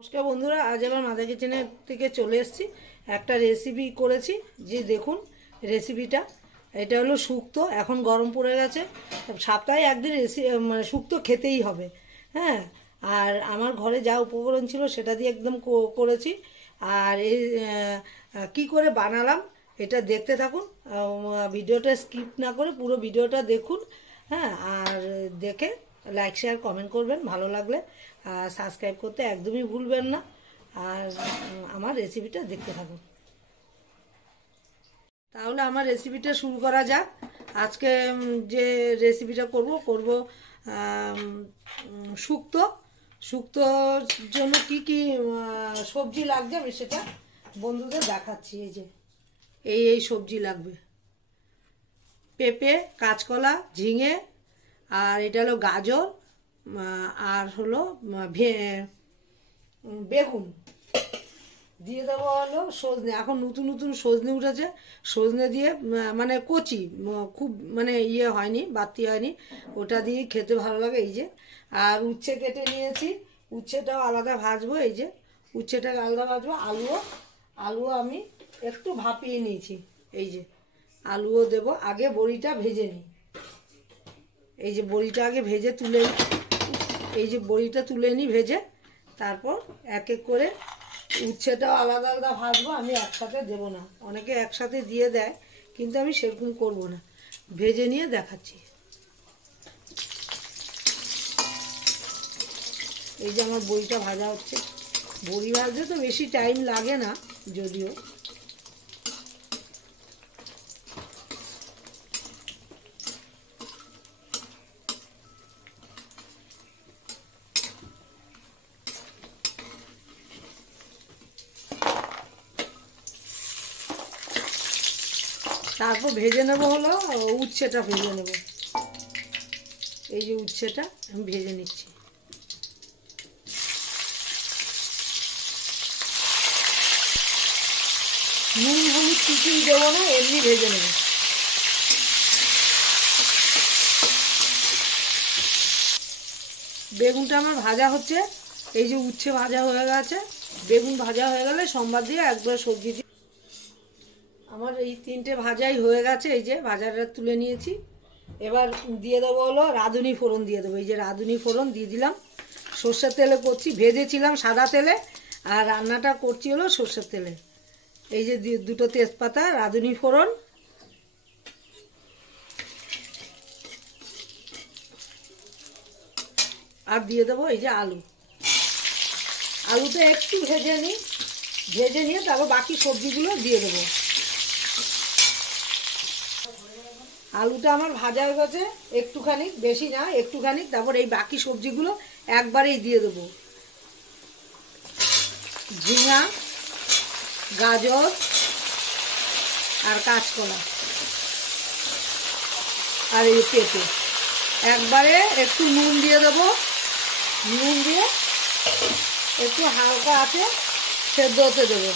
নমস্কার বন্ধুরা, আজ আবার মাদা কিচেনের থেকে চলে এসেছি। একটা রেসিপি করেছি, যে দেখুন রেসিপিটা। এটা হলো শুক্তো। এখন গরম পড়ে গেছে, সপ্তাহে একদিন মানে শুক্তো খেতেই হবে। হ্যাঁ, আর আমার ঘরে যা উপকরণ ছিল সেটা দিয়ে একদম করেছি। আর এই কী করে বানালাম এটা দেখতে থাকুন, ভিডিওটা স্কিপ না করে পুরো ভিডিওটা দেখুন। হ্যাঁ, আর দেখে লাইক শেয়ার কমেন্ট করবেন, ভালো লাগলে আর সাবস্ক্রাইব করতে একদমই ভুলবেন না। আর আমার রেসিপিটা দেখতে থাকুন। তাহলে আমার রেসিপিটা শুরু করা যাক। আজকে যে রেসিপিটা করব শুক্তো। শুক্তোর জন্য কি কি সবজি লাগবে আমি সেটা বন্ধুদের দেখাচ্ছি। এই যে এই সবজি লাগবে: পেঁপে, কাঁচকলা, ঝিঙে, আর এটা হলো গাজর, আর হলো বেগুন। দিয়ে দেবো হলো সজনে। এখন নতুন নতুন সজনে উঠেছে, সজনে দিয়ে মানে কচি, খুব মানে ইয়ে হয়নি, বাতি হয়নি, ওটা দিয়ে খেতে ভালো লাগে। এই যে, আর উচ্ছে কেটে নিয়েছি, উচ্ছেটাও আলাদা ভাজবো। এই যে উচ্ছেটা আলাদা ভাজবো। আলুও আমি একটু ভাপিয়ে নিয়েছি। এই যে আলুও দেব। আগে বড়িটা ভেজে নিই। এই যে বড়িটা আগে ভেজে তুলে, এই যে বড়িটা তুলে নিই ভেজে, তারপর এক এক করে উচ্ছেটাও আলাদা আলাদা ভাজবো। আমি একসাথে দেবো না, অনেকে একসাথে দিয়ে দেয়, কিন্তু আমি সেরকম করবো না, ভেজে নিয়ে দেখাচ্ছি। এই যে আমার বড়িটা ভাজা হচ্ছে। বড়ি ভাজতে তো বেশি টাইম লাগে না যদিও। তারপর ভেজে নেবো হলো উচ্ছেটা ভেজে নেব। এই যে উচ্ছেটা আমি ভেজে নিচ্ছি। নুন হলুদ কিছুই দেবো না, এমনি ভেজে নেব। বেগুনটা আমার ভাজা হচ্ছে। এই যে উচ্ছে ভাজা হয়ে গেছে, বেগুন ভাজা হয়ে গেলে সোমবার দিয়ে একবার সবজি দিয়ে। আমার এই তিনটে ভাজাই হয়ে গেছে। এই যে ভাজাটা তুলে নিয়েছি। এবার দিয়ে দেবো হলো রাঁধুনি ফোড়ন দিয়ে দেবো। এই যে রাঁধুনি ফোড়ন দিয়ে দিলাম। সর্ষের তেলে করছি, ভেজেছিলাম সাদা তেলে, আর রান্নাটা করছি হলো সর্ষের তেলে। এই যে দুটো তেজপাতা, রাঁধুনি ফোড়ন, আর দিয়ে দেবো এই যে আলুটা একটু ভেজে নিয়ে তারপর বাকি সবজিগুলো দিয়ে দেবো। আলুটা আমার ভাজা হয়ে গেছে একটুখানি, বেশি না একটুখানি। তারপর এই বাকি সবজিগুলো একবারেই দিয়ে দেবো: ঝিঙা, গাজর, আর কাঁচকলা, আর এই পেঁপে। একবারে একটু নুন দিয়ে দেবো। নুন দিয়ে একটু হালকা আছে সেদ্ধ হতে দেবো।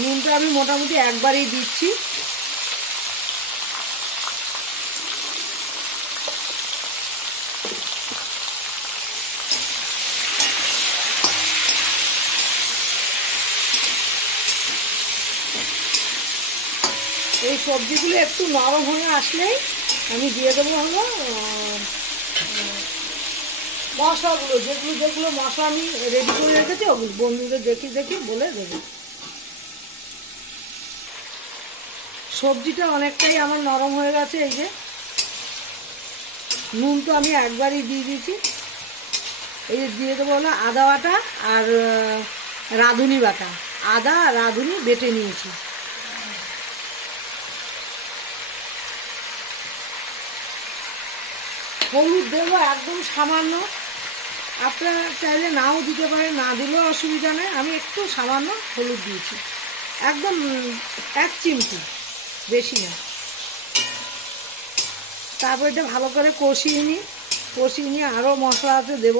নুনটা আমি মোটামুটি একবারেই দিচ্ছি। এই সবজিগুলো একটু নরম হয়ে আসলেই আমি দিয়ে দেবো হলো মশলাগুলো, যেগুলো মশলা আমি রেডি করে রেখেছি, ওগুলো বন্ধুদের দেখি বলে দেবো। সবজিটা অনেকটাই আমার নরম হয়ে গেছে। এই যে নুন তো আমি একবারই দিয়ে দিয়েছি। এই যে দিয়ে দেবো হলো আদা বাটা আর রাঁধুনি বাটা। আদা আর রাঁধুনি বেটে নিয়েছি। হলুদ দেবো একদম সামান্য। আপনারা চাইলে নাও দিতে পারেন, না দিলেও অসুবিধা নেই। আমি একটু সামান্য হলুদ দিয়েছি, একদম 1 চিমটি, বেশি না। তারপর এটা ভালো করে কষিয়ে নিয়ে আরও মশলাতে দেব।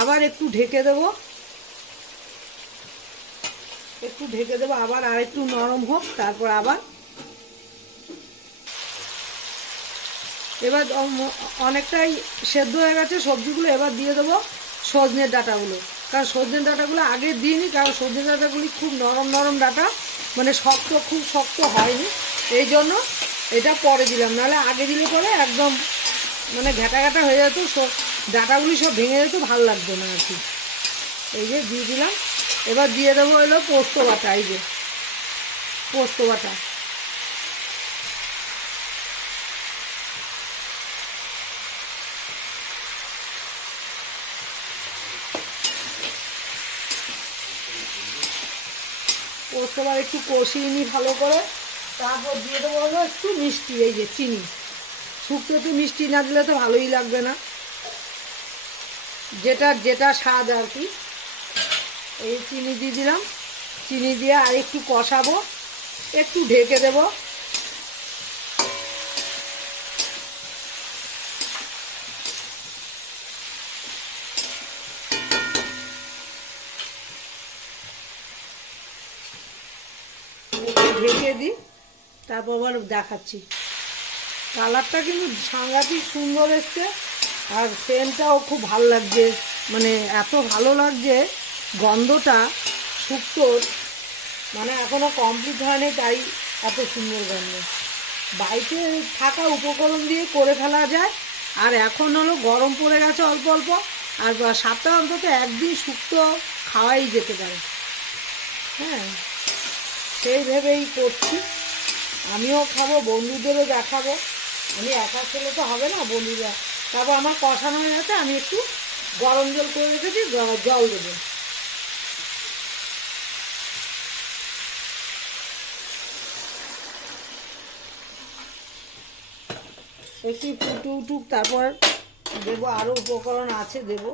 আবার একটু ঢেকে দেবো, আবার আর একটু নরম হোক, তারপর আবার এবার অনেকটাই সেদ্ধ হয়ে গেছে সবজিগুলো। এবার দিয়ে দেবো সজনের ডাঁটাগুলো, কারণ সজনের ডাঁটাগুলো আগে দিইনি, কারণ সজনের ডাঁটাগুলি খুব নরম নরম ডাঁটা, মানে শক্ত, খুব শক্ত হয়নি, এই জন্য এটা পরে দিলাম, নাহলে আগে দিলে পরে একদম মানে ঘাটা ঘাটা হয়ে যেত, ডাঁটাগুলি সব ভেঙে যেত, ভালো লাগতো না আর কি। এই যে দিয়ে দিলাম। এবার দিয়ে দেবো হলো পোস্ত বাটা, এই যে পোস্ত বাটা। পোস্ত বাটা একটু কষিয়ে নিই ভালো করে, তারপর দিয়ে দেবো হলো একটু মিষ্টি, এই যে চিনি। শুক্তো একটু মিষ্টি না দিলে তো ভালোই লাগবে না, যেটা স্বাদ আর কি। এই চিনি দিয়ে দিলাম, চিনি দিয়ে আর একটু কষাবো, একটু ঢেকে দেব। ঢেকে দিই, তারপর আবার দেখাচ্ছি। কালারটা কিন্তু সাংঘাতিক সুন্দর এসছে, আর সেন্টটাও খুব ভালো লাগছে, মানে এত ভালো লাগছে গন্ধটা শুক্তোর, মানে এখনও কমপ্লিট হয়নি তাই এত সুন্দর গন্ধ। বাড়িতে থাকা উপকরণ দিয়ে করে ফেলা যায়, আর এখন হলো গরম পড়ে গেছে অল্প অল্প, আর সপ্তাহে অন্তত একদিন শুক্তো খাওয়াই যেতে পারে। হ্যাঁ, সেই ভেবেই করছি, আমিও খাবো, বন্ধুদেরও দেখাবো। আমি একা খেলে তো হবে না, বন্ধুরা। তারপর আমার কষানো হয়ে গেছে, আমি একটু গরম জল করে রেখেছি, জল দেবো। একটু ফুটুক, তারপর দেবো আরও উপকরণ আছে দেবো।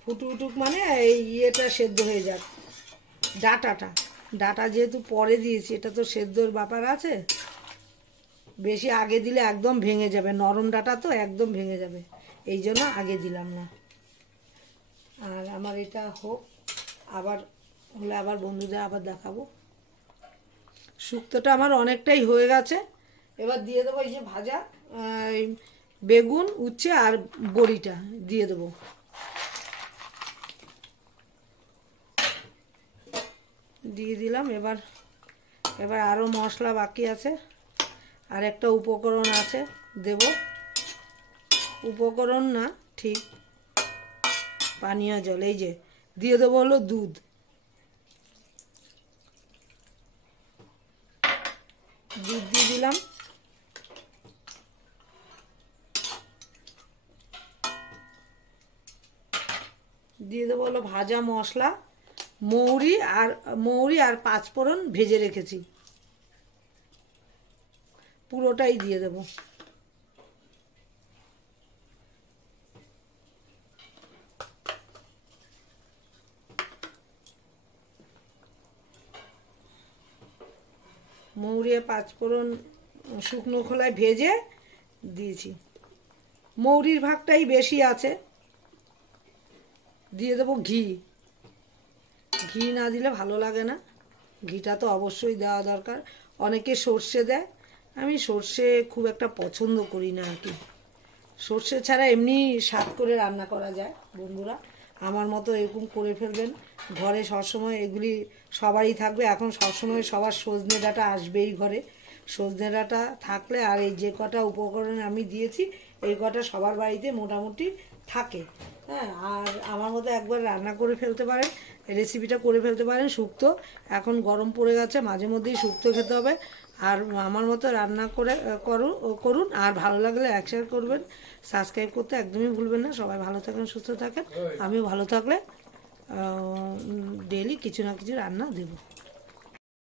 ফুটুক মানে এই ইয়েটা সেদ্ধ হয়ে যাক, ডাঁটা যেহেতু পরে দিয়েছি, এটা তো সেদ্ধর ব্যাপার আছে, বেশি আগে দিলে একদম ভেঙে যাবে, নরম ডাঁটা তো একদম ভেঙে যাবে, এই জন্য আগে দিলাম না। আর আমার এটা হোক, আবার হলে আবার বন্ধুদের আবার দেখাবো। শুক্তোটা আমার অনেকটাই হয়ে গেছে। এবার দিয়ে দেবো এই যে ভাজা বেগুন, উচ্ছে আর বড়িটা দিয়ে দেবো। দিয়ে দিলাম। এবার আরও মশলা বাকি আছে, আর একটা উপকরণ আছে দেব, উপকরণ না ঠিক পানীয় জল, এই যে দিয়ে দেবো হলো দুধ। দুধ দিয়ে দিলাম। দিয়ে দেবো হলো ভাজা মশলা, মৌরি আর পাঁচফোড়ন ভেজে রেখেছি, পুরোটাই দিয়ে দেব। মৌরি আর পাঁচফোড়ন শুকনো খোলায় ভেজে দিয়েছি, মৌরির ভাগটাই বেশি আছে। দিয়ে দেবো ঘি না দিলে ভালো লাগে না, ঘিটা তো অবশ্যই দেওয়া দরকার। অনেকে সর্ষে দেয়, আমি সর্ষে খুব একটা পছন্দ করি না আর কি। সর্ষে ছাড়া এমনি স্বাদ করে রান্না করা যায়। বন্ধুরা আমার মতো এরকম করে ফেলবেন, ঘরে সবসময় এগুলি সবারই থাকবে। এখন সবসময় সবার সজনে ডাঁটা আসবেই ঘরে, সজনে ডাঁটা থাকলে, আর এই যে কটা উপকরণ আমি দিয়েছি এই কটা সবার বাড়িতে মোটামুটি থাকে। হ্যাঁ, আর আমার মতো একবার রান্না করে ফেলতে পারেন, রেসিপিটা করে ফেলতে পারেন শুক্তো। এখন গরম পড়ে গেছে, মাঝে মধ্যেই শুক্তো খেতে হবে। আর আমার মতো রান্না করে করুন, আর ভালো লাগলে এক শেয়ার করবেন, সাবস্ক্রাইব করতে একদমই ভুলবেন না। সবাই ভালো থাকেন, সুস্থ থাকেন, আমিও ভালো থাকলে ডেইলি কিছু না কিছু রান্না দেবো।